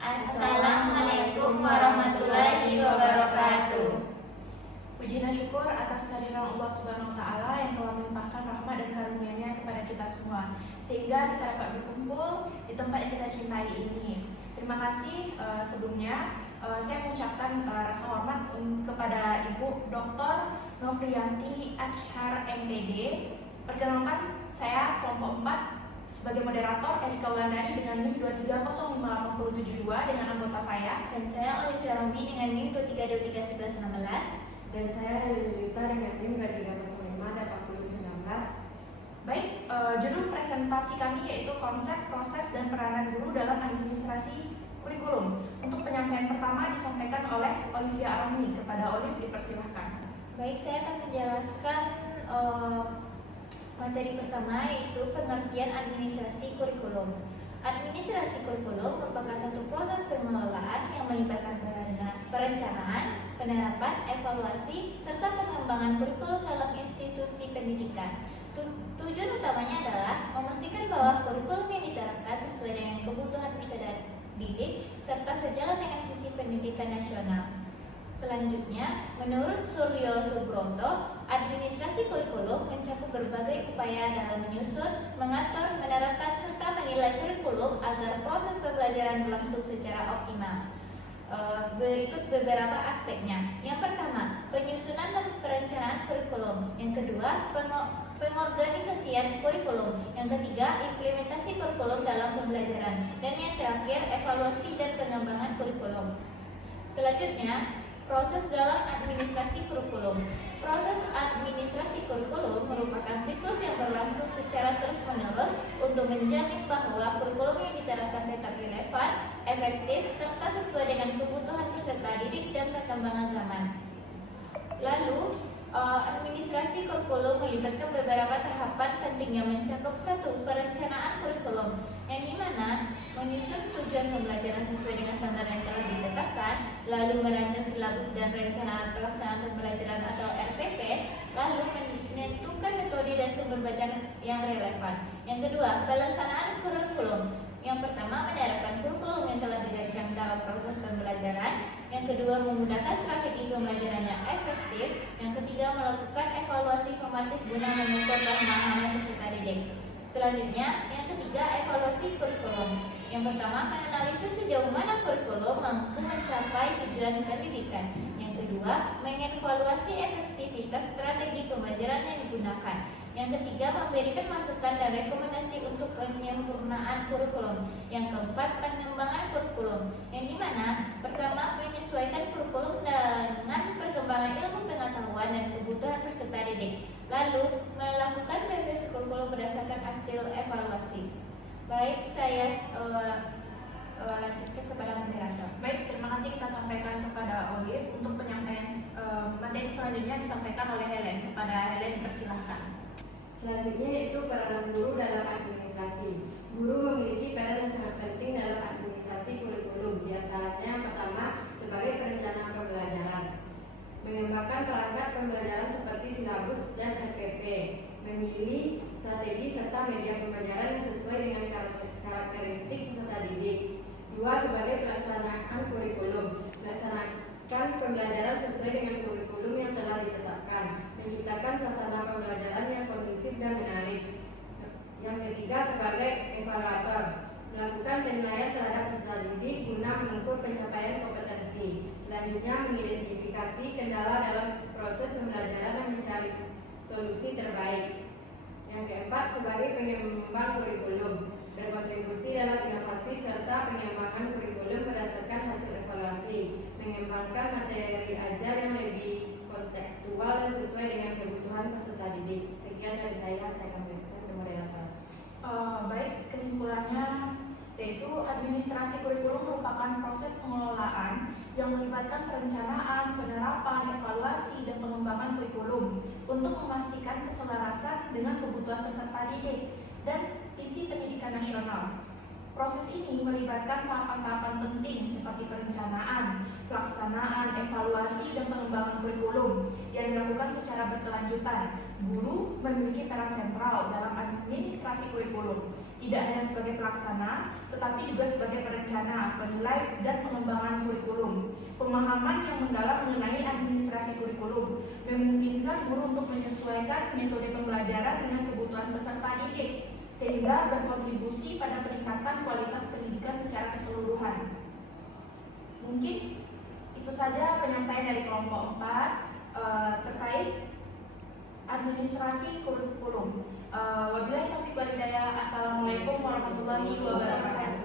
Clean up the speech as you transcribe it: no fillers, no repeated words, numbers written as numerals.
Assalamualaikum warahmatullahi wabarakatuh. Puji dan syukur atas kehadiran Allah Subhanahu wa Ta'ala yang telah melimpahkan rahmat dan karunia-Nya kepada kita semua, sehingga kita dapat berkumpul di tempat yang kita cintai ini. Terima kasih sebelumnya. Saya mengucapkan rasa hormat kepada Ibu Dr. Novrianti Achhar MPD. Perkenalkan, saya kelompok 4 sebagai moderator Erika Wulandari dengan NIM 2305872 dengan anggota saya. Dan saya Olivia Romi dengan NIM 23231116. Dan saya Lilita dengan NIM 23058019. Baik, judul presentasi kami yaitu konsep, proses, dan peranan guru dalam administrasi kurikulum. Untuk penyampaian pertama disampaikan oleh Olivia Romi. Kepada Olive dipersilahkan. Baik, saya akan menjelaskan materi pertama, yaitu pengertian administrasi kurikulum. Administrasi kurikulum merupakan satu proses pengelolaan yang melibatkan perencanaan, penerapan, evaluasi, serta pengembangan kurikulum dalam institusi pendidikan. Tujuan utamanya adalah memastikan bahwa kurikulum yang diterapkan sesuai dengan kebutuhan peserta didik serta sejalan dengan visi pendidikan nasional. Selanjutnya, menurut Suryo Subroto, administrasi kurikulum mencakup berbagai upaya dalam menyusun, mengatur, menerapkan, serta menilai kurikulum agar proses pembelajaran berlangsung secara optimal. Berikut beberapa aspeknya. Yang pertama, penyusunan dan perencanaan kurikulum. Yang kedua, pengorganisasian kurikulum. Yang ketiga, implementasi kurikulum dalam pembelajaran. Dan yang terakhir, evaluasi dan pengembangan kurikulum. Selanjutnya, proses dalam administrasi kurikulum. Proses administrasi kurikulum merupakan siklus yang berlangsung secara terus-menerus untuk menjamin bahwa kurikulum yang diterapkan tetap relevan, efektif, serta sesuai dengan kebutuhan peserta didik dan perkembangan zaman. Lalu, administrasi kurikulum melibatkan beberapa tahapan penting yang mencakup 1. Perencanaan kurikulum, yang dimana menyusun tujuan pembelajaran sesuai dengan standar yang telah ditetapkan, lalu merancang silabus dan rencana pelaksanaan pembelajaran atau RPP, lalu menentukan metode dan sumber belajar yang relevan. Yang kedua, pelaksanaan kurikulum. Yang pertama, menerapkan kurikulum yang telah dirancang dalam proses pembelajaran. Yang kedua, menggunakan strategi pembelajaran yang efektif. Yang ketiga, melakukan evaluasi formatif guna mengukur pemahaman peserta didik. Selanjutnya, yang ketiga, evaluasi kurikulum. Yang pertama, menganalisis sejauh mana kurikulum mampu mencapai tujuan pendidikan. Yang kedua, mengevaluasi efektivitas strategi pembelajaran yang digunakan. Yang ketiga, memberikan masukan dan rekomendasi untuk penyempurnaan kurikulum. Yang keempat, pengembangan kurikulum, yang dimana pertama, menyesuaikan kurikulum dengan perkembangan ilmu pengetahuan dan kebutuhan peserta didik. Lalu, melakukan revisi kurikulum berdasarkan hasil evaluasi. Baik, saya lanjutkan kepada moderator. Baik, terima kasih kita sampaikan kepada Olive. Untuk penyampaian materi selanjutnya disampaikan oleh Helen. Kepada Helen dipersilahkan. Selanjutnya yaitu peranan guru dalam administrasi. Guru memiliki peran yang sangat penting dalam administrasi kurikulum. Di antaranya yang pertama, sebagai perencana pembelajaran, mengembangkan perangkat pembelajaran seperti silabus dan RPP, memilih strategi serta media pembelajaran yang sesuai dengan karakteristik peserta didik. 2. Sebagai pelaksanaan kurikulum, melaksanakan pembelajaran sesuai dengan kurikulum yang telah ditetapkan, menciptakan suasana pembelajaran yang kondusif dan menarik. Yang ketiga, sebagai evaluator, melakukan penilaian terhadap peserta didik guna mengukur pencapaian kompetensi. Selanjutnya, mengidentifikasi kendala dalam proses pembelajaran dan mencari solusi terbaik. Yang keempat, sebagai pengembang kurikulum, berkontribusi dalam inovasi serta pengembangan kurikulum berdasarkan hasil evaluasi, mengembangkan materi ajar yang lebih kontekstual dan sesuai dengan kebutuhan peserta didik. Sekian dari saya akan berikan ke moderator. Baik, kesimpulannya yaitu administrasi kurikulum merupakan proses pengelolaan yang melibatkan perencanaan, penerapan, evaluasi, dan pengembangan kurikulum untuk memastikan keselarasan dengan kebutuhan peserta didik dan visi pendidikan nasional. Proses ini melibatkan tahapan-tahapan penting seperti perencanaan, pelaksanaan, evaluasi, dan pengembangan kurikulum yang dilakukan secara berkelanjutan. Guru memiliki peran sentral dalam administrasi kurikulum, tidak hanya sebagai pelaksana, tetapi juga sebagai perencana, penilai, dan pengembangan kurikulum. Pemahaman yang mendalam mengenai administrasi kurikulum memungkinkan guru untuk menyesuaikan metode pembelajaran dengan kebutuhan peserta didik, sehingga berkontribusi pada peningkatan kualitas pendidikan secara keseluruhan. Mungkin itu saja penyampaian dari kelompok 4 terkait administrasi kurikulum. Wabillahi taufiq wal hidayah. Assalamualaikum warahmatullahi wabarakatuh.